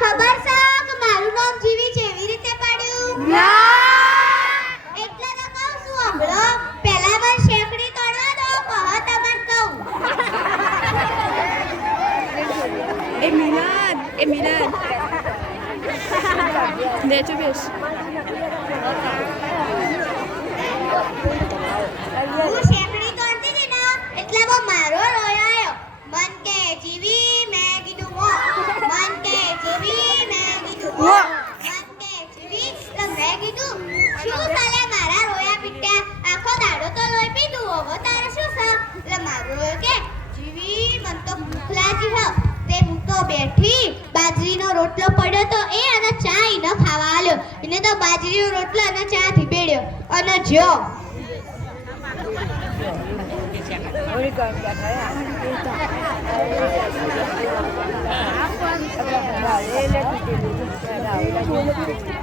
ખબર છે કે મારું નામ જીવી છે એવી રીતે પડ્યું? એટલે તો કહું છું હમણો પહેલા મને શેકડી કરવા દો કહો તમને કહું. એ મિલાદ બેચો બેસ હું શેકડી કરતી હતી ને એટલે બહુ મારો રોયો આવ્યો. મન કે જીવી મેં કીધું હો. મન કે જીવી મેં કીધું હો. મન કે જીવી તો મેં કીધું શું ચાલે મારા રોયા પીટ્યા આખો દાડો તો લોહી પીધું હવે તારે શું છે? એટલે મારો રોયો કે જીવી મન તો ભૂખ લાગી હે તે હું તો બેઠી બાજરીનો રોટલો પડ્યો તો એ અને ચા ઈને ખાવા આલ્યો. એને તો બાજરીનો રોટલો અને ચા ધીબેડ્યો અને જો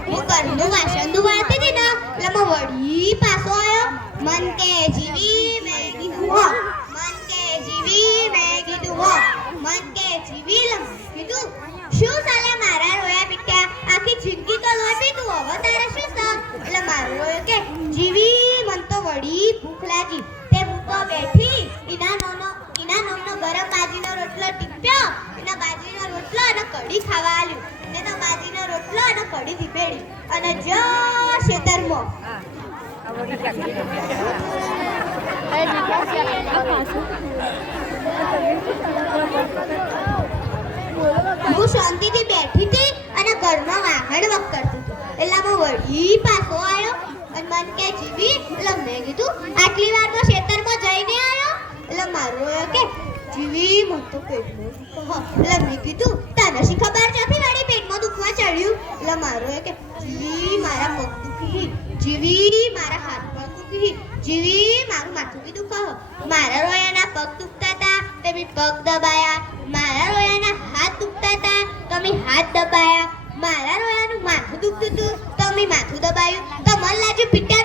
હું ઘરનું વાસણ ધોવાતી હતી ને એટલે મેં વળી પાછો આવ્યો. મન કે જીવી મેં કીધું હો. મન કે જીવી મેં કીધું હો. મન કે જીવી કીધું શું ચાલે મારા રોયા પીટ્યા આખી જિંદગી તો લોહી પીધું હવે તારે શું છે? એટલે મારો રોયો કે જીવી મન તો વળી ભૂખ લાગી તે હું તો બેઠી એના નામનો ગરમ બાજરીનો રોટલો ટીપ્યો એના બાજરીનો રોટલો અને કઢી ખાવા આલ્યું. ને તો બાજરીનો રોટલો અને કઢી ધીબેડી અને જો ખેતરમાં હું શાંતિથી બેઠી હતી અને ઘરમાં વાહણ વક કરતી હતી એટલે હું વળી પાછો આવ્યો અને મન કે જીવી એટલે મેં કીધું આટલી વારમાં ખેતરમાં જઈને આવ્યો? એટલે મારો કે જીવી મન તો પેટમાં દુખે. એટલે મેં કીધું તને શી ખબર નથી વાળી પેટમાં દુખવા ચડ્યું? એટલે મારો કે જીવી મારા પગ દુખી, જીવી મારા હાથ પગ દુખી, જીવી મારું માથું બી દુખે. મારા રોયાના પગ દુખતા હતા તે મેં પગ દબાયા. મારા રોયાના હાથ દુખતા હતા તો મેં હાથ દબાયા. મારા રોયાનું માથું દુખતું હતું તો મેં માથું દબાયું. તો મન લાગ્યું પીટા